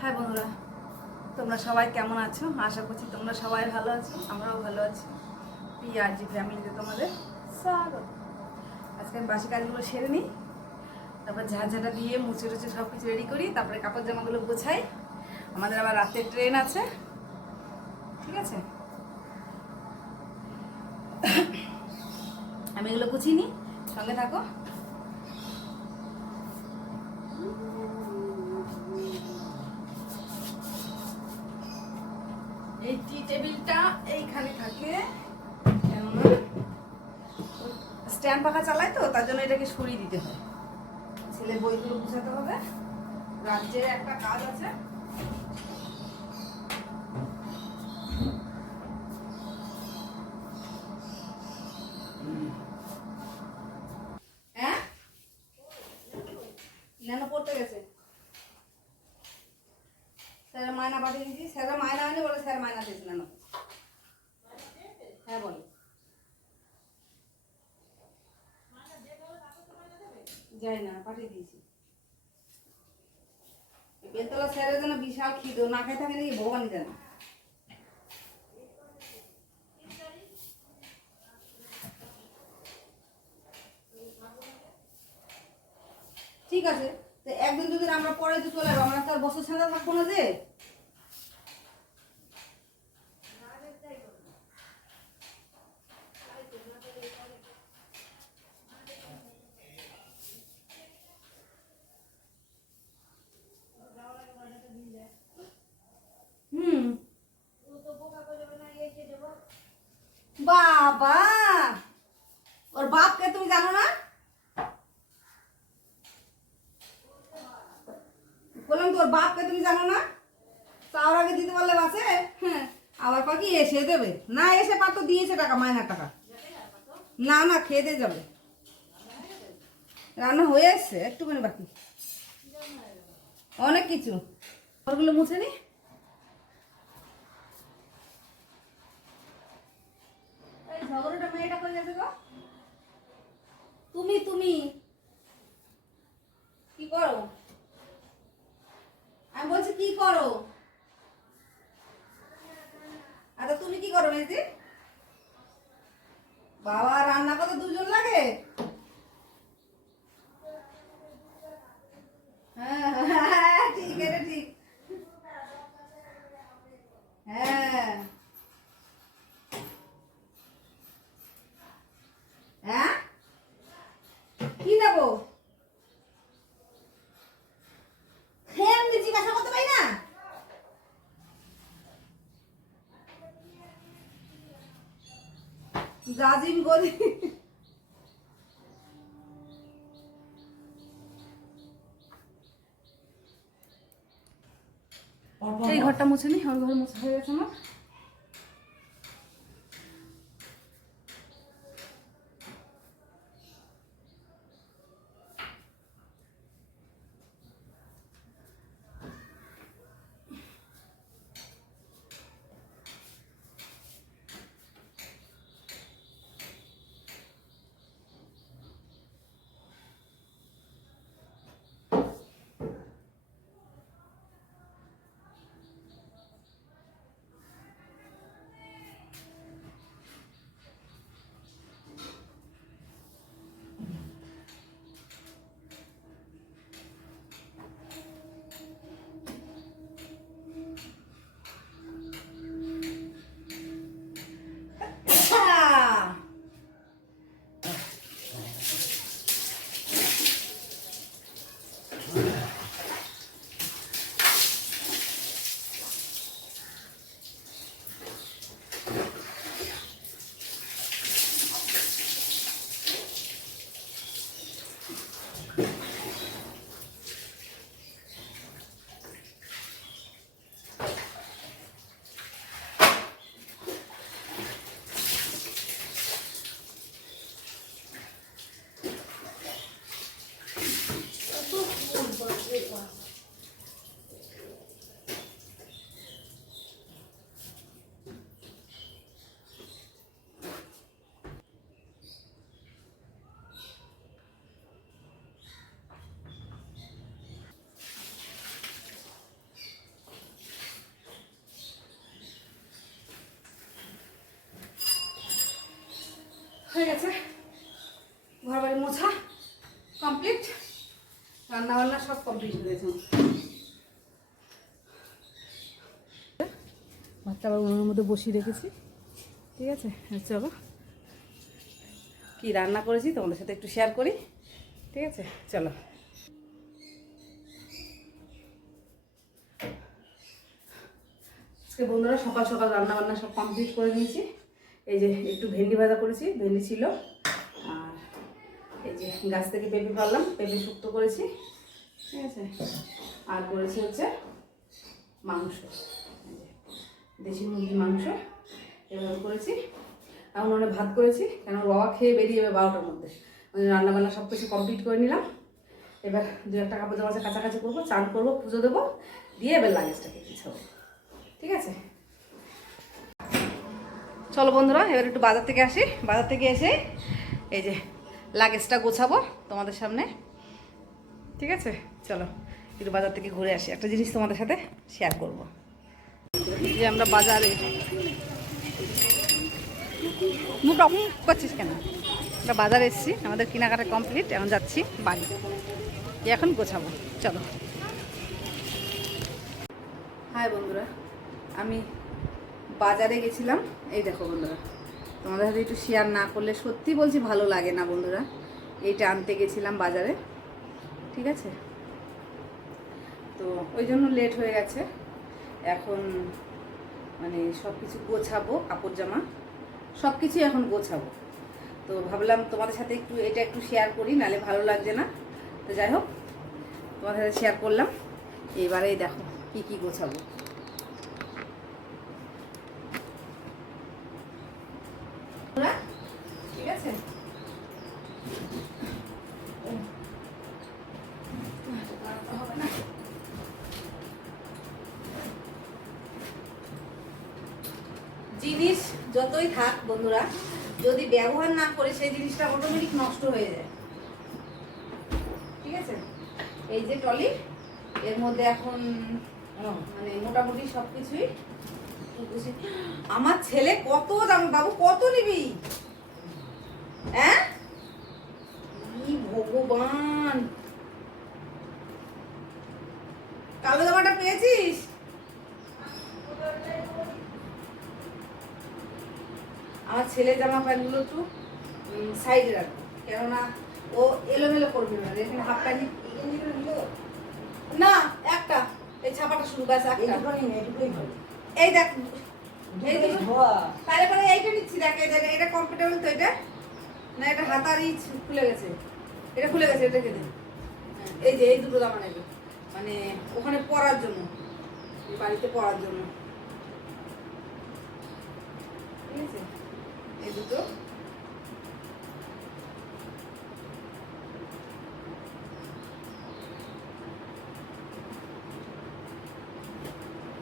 High বন্ধুরা, তোমরা সবাই কেমন আছো? আশা করছি তোমরা সবাই ভালো আছো, আমরাও ভালো আছি। পিআরজি ফ্যামিলিতে তোমাদের স্বাগত। আজকে আমি বাসি কাজগুলো সেরে নিই, তারপর ঝাঁঝাটা দিয়ে মুছে টুচে সব কিছু রেডি করি, তারপরে কাপড় জামাগুলো গোছাই। আমাদের আবার রাতের ট্রেন আছে, ঠিক আছে? আমি এগুলো গুছিয়ে নিই, সঙ্গে থাকো। এই টি টেবিলটা এইখানে থাকে, কেননা স্ট্যান্ড পাখা চালায় তো, তার জন্য এটাকে সরিয়ে দিতে হয়। ছেলের বইগুলো বুঝাতে হবে, রাজ্যের একটা কাজ আছে। হ্যাঁ, ন্যানো পড়তে গেছে। স্যারের মায়না পাঠিয়ে দিয়েছি, স্যারের মায়না হয়নি বলে স্যার মায়না দিয়েছে ন্যানো। হ্যাঁ বলো, যাই না, পাঠিয়ে দিয়েছি। বেলতলা স্যারের জন্য বিশাল খিদে, না খেয়ে থাকে নাকি ভগবানই জানে। ঠিক আছে, তো একদিন দুদিন আমরা পরে তো চলে যাবো, আমরা তো আর বছর ছাড়া থাকবো না যে। হুম, বাবা, ওর বাপকে তুমি জানো না? বললাম তোর বাপকে তুমি জানো না? তার আগে দিতে পারলে বাসে। হ্যাঁ, আবার পাখি এসে দেবে না, এসে পার তো দিয়েছে টাকা, মাইনার টাকা। না না, খেয়ে দিয়ে যাবে। রান্না হয়ে এসছে, একটুখানি বাকি, অনেক কিছু। ওগুলো মুছে নি। এই ঝগড়াটা মেয়েটা করে গেছে গো। তুমি তুমি কি করো? আমি বলছি কি করো? আচ্ছা তুমি কি করো মেয়েদি? বাবা, রান্না করতে দুজন লাগে? হ্যাঁ হ্যাঁ, ঠিক, এটা ঠিক। হ্যাঁ হ্যাঁ, কি দেবো? হ্যাঁ, আমি জিজ্ঞাসা করতে পারি না? জাজিম গলি। এই ঘরটা মুছে নি, ওর ঘর মুছে হয়ে গেছে আমার। হয়ে গেছে, ঘর বাড়ি মোছা কমপ্লিট, রান্না বান্না সব কমপ্লিট হয়ে গেছে। ভাতটা আবার উনুনের মধ্যে বসিয়ে রেখেছি, ঠিক আছে। চলো কি রান্না করেছি তোমাদের সাথে একটু শেয়ার করি, ঠিক আছে। চলো আজকে বন্ধুরা সকাল সকাল রান্না বান্না সব কমপ্লিট করে নিয়েছি। এই যে একটু ভেন্ডি ভাজা করেছি, ভেন্ডি ছিল, আর এই যে গাছ থেকে পেঁপে পারলাম, পেঁপে শুক্তো করেছি, ঠিক আছে। আর করেছি হচ্ছে মাংস, দেশি মুরগির মাংস এভাবে করেছি। আর উনুনে ভাত করেছি, কেন বাবা খেয়ে বেরিয়ে যাবে 12টার মধ্যে। রান্না বান্না সব কিছু কমপ্লিট করে নিলাম। এবার 2-1টা কাপড় জামা আছে কাছাকাছি করবো, চান করবো, পুজো দেবো, দিয়ে এবার লাগেজটাকে পিছাবো, ঠিক আছে। চলো বন্ধুরা এবার একটু বাজার থেকে আসি, বাজার থেকে এসে এই যে লাগেজটা গোছাবো তোমাদের সামনে, ঠিক আছে। চলো একটু বাজার থেকে ঘুরে আসি, একটা জিনিস তোমাদের সাথে শেয়ার করবো। যে আমরা বাজারে মুখটা করছিস কেন, আমরা বাজারে এসেছি, আমাদের কেনাকাটা কমপ্লিট, এখন যাচ্ছি বাড়ি, এখন গোছাবো, চলো। হাই বন্ধুরা, আমি বাজারে গেছিলাম, এই দেখো বন্ধুরা, তোমাদের সাথে একটু শেয়ার না করলে সত্যি বলছি ভালো লাগে না বন্ধুরা। এইটা আনতে গেছিলাম বাজারে, ঠিক আছে। তো ওই জন্য লেট হয়ে গেছে, এখন মানে সব কিছু গোছাবো, কাপড় জামা সব কিছুই এখন গোছাবো। তো ভাবলাম তোমাদের সাথে এটা একটু শেয়ার করি, নাহলে ভালো লাগছে না। তো যাই হোক তোমাদের সাথে শেয়ার করলাম। এবারেই দেখো কি কি গোছাবো। ঠিক আছে, জিনিস যতই থাক বন্ধুরা, যদি ব্যবহার না করে সেই জিনিসটা অটোমেটিক নষ্ট হয়ে যায়, ঠিক আছে। এই যে ট্রলি, এর মধ্যে এখন মানে মোটামুটি সব কিছুই। আমার ছেলে কত দাম, বাবু কত নিবি? হ্যাঁ ভগবান, কালো জামাটা পেয়েছিস? আমার ছেলে জামা প্যান্টগুলো একটু সাইডে রাখবো, কেননা ও এলোমেলো করবে না। এখানে হাফ প্যান্ট না, একটা এই ছাপাটা শুরু ব্যাস একটা, এই দেখ তাহলে পরে এইটা নিচ্ছি, দেখ এটা কমফোর্টেবল তো, এটা না এটা হাতারই খুলে গেছে, এটা খুলে গেছে, এটাকে দে। এই যে এই দুটো জামা নেবে, মানে ওখানে পরার জন্য, বাড়িতে পরার জন্য, ঠিক আছে। এই দুটো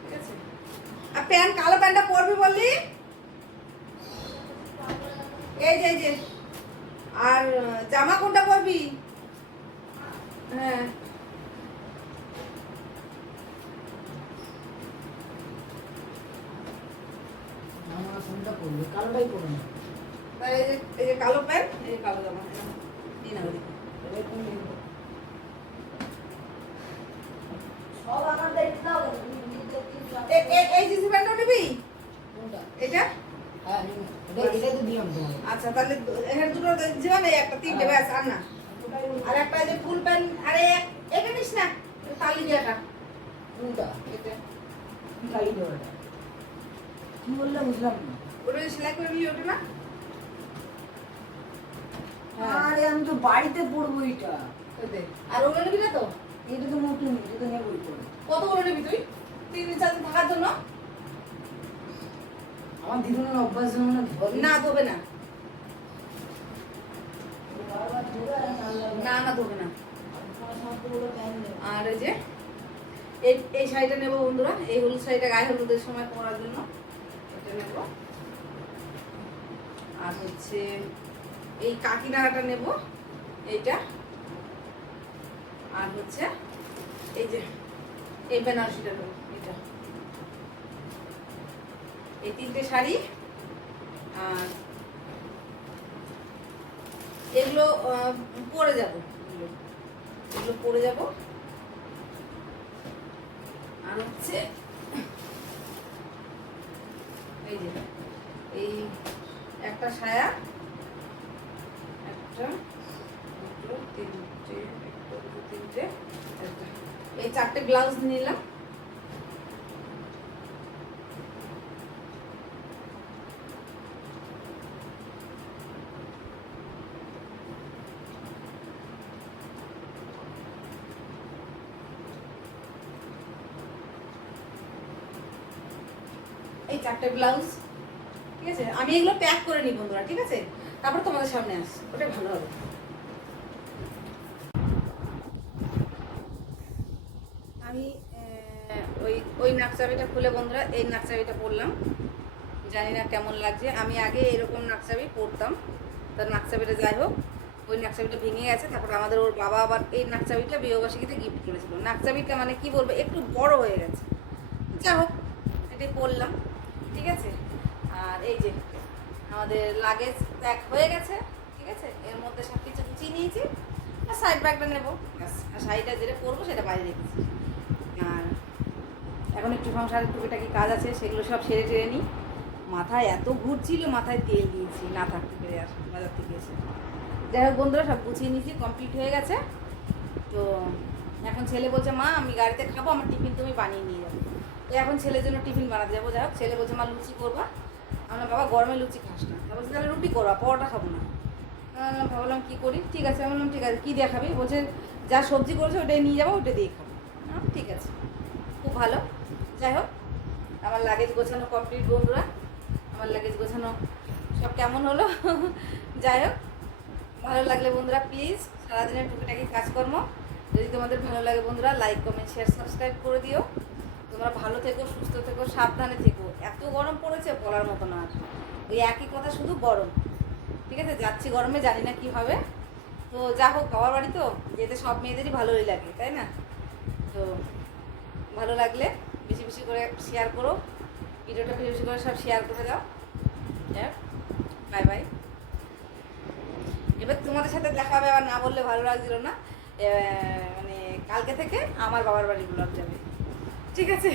ঠিক আছে। আর প্যান্ট, কালো প্যান্টটা পরবি বললি, এই যে আর জামা কোনটা পরবি? হ্যাঁ কালোটাই পরবো, এই যে কালো প্যান্ট, এই যে কালো জামা, এই না এই জিন্স প্যান্টটা নিবি? এটা আচ্ছা, তাহলে এখানে দুটো জীবন, এই একটা তিনটে ব্যাস, আর না। আর একটা যে ফুল প্যান্ট, আরে এটা নিস না, তালি দিয়াটা কি বললে বুঝলাম না, ওটা সেলাই করে নিলি ওটা না। আরে আমি তো বাড়িতে পড়বো এটা, আর ওগুলো নিবি না তো? এটা তো নতুন, এটা তো নেবই। কতগুলো নিবি তুই 3 দিন 4 দিন থাকার জন্য? আমার দিদুনের অভ্যাস জন্য না ধোবে না, না না ধোবে না। আর এই যে এই শাড়িটা নেবো বন্ধুরা, এই হলুদ শাড়িটা গায়ে হলুদের সময় পরার জন্য এটা নেব। আর হচ্ছে এই কাকিনাড়াটা নেব, এইটা। আর হচ্ছে এই যে এই বেনারসিটা নেব, এটা। এই 3টে শাড়ি আর এগুলো পরে যাব, এগুলো পরে যাব। আর হচ্ছে এই যে এই একটা সায়া, একটা দুটো তিনটে, একটা দুটো তিনটে, একটা, এই 4টে ব্লাউজ নিলাম। এই 4টে ব্লাউজ, ঠিক আছে। আমি এগুলো প্যাক করে নিই বন্ধুরা, ঠিক আছে, তারপর তোমাদের সামনে আসি, ওটা ভালো হবে। আমি ওই ওই নাকচাবিটা খুলে বন্ধুরা এই নাকচাবিটা পরলাম, জানি না কেমন লাগছে। আমি আগে এরকম নাকচাবি পরতাম, তার নাকচাবিটা যাই হোক, ওই নাকচাবিটা ভেঙে গেছে। তারপর আমাদের ওর বাবা আবার এই নাকচাবিটা বিবাহবার্ষিকীতে গিফট করেছিল। নাকচাবিটা মানে কি বলবো, একটু বড় হয়ে গেছে, যাই হোক এটাই পরলাম, ঠিক আছে। আর এই যে আমাদের লাগেজ প্যাক হয়ে গেছে, ঠিক আছে। এর মধ্যে সব কিছু গুছিয়ে নিয়েছি, আর সাইড ব্যাগটা নেবো, আর শাড়িটা যেটা পরবো সেটা বাইরে রেখেছি। আর এখন একটু সংসারের টুকিটাকি কাজ আছে, সেগুলো সব সেরে টেরে নিই। মাথায় এত ঘুরছিল, মাথায় তেল দিয়েছি না থাকতে পেরে আর বাজার থেকে এসে। যাই হোক বন্ধুরা, সব গুছিয়ে নিয়েছি, কমপ্লিট হয়ে গেছে। তো এখন ছেলে বলছে মা আমি গাড়িতে খাবো, আমার টিফিন তুমি বানিয়ে নিয়ে যাবে। তো এখন ছেলের জন্য টিফিন বানাতে যাবো। যাই হোক ছেলে বলছে মা লুচি করবা। আমরা বাবা গরমে লুচি খাস না, তা বলছে তাহলে রুটি করবা, পরোটা খাবো না। ভাবলাম কী করি, ঠিক আছে। আমি বললাম ঠিক আছে, কী দিয়ে খাবি? বলছে যা সবজি করেছে ওটাই নিয়ে যাবো, ওটা দিয়ে খাবো। ঠিক আছে, খুব ভালো। যাই হোক আমার লাগেজ গোছানো কমপ্লিট বন্ধুরা, আমার লাগেজ গোছানো সব কেমন হলো যাই হোক, ভালো লাগলে বন্ধুরা প্লিজ সারাদিনের টুকিটাকি কাজকর্ম যদি তোমাদের ভালো লাগে বন্ধুরা লাইক কমেন্ট শেয়ার সাবস্ক্রাইব করে দিও। তোমরা ভালো থেকো, সুস্থ থেকো, সাবধানে থেকো। এত গরম পড়েছে বলার মতো না, ওই একই কথা, শুধু গরম, ঠিক আছে। যাচ্ছি গরমে, জানি না কি হবে। তো যা হোক বাবার বাড়ি তো যেতে সব মেয়েদেরই ভালোই লাগে, তাই না? তো ভালো লাগলে বেশি বেশি করে শেয়ার করো, ভিডিওটা বেশি বেশি করে সব শেয়ার করে দাও। Bye bye. এবার তোমাদের সাথে দেখা হবে, আবার না বললে ভালো লাগছিল না। মানে কালকে থেকে আমার বাবার বাড়ি ব্লগ যাবে, ঠিক আছে।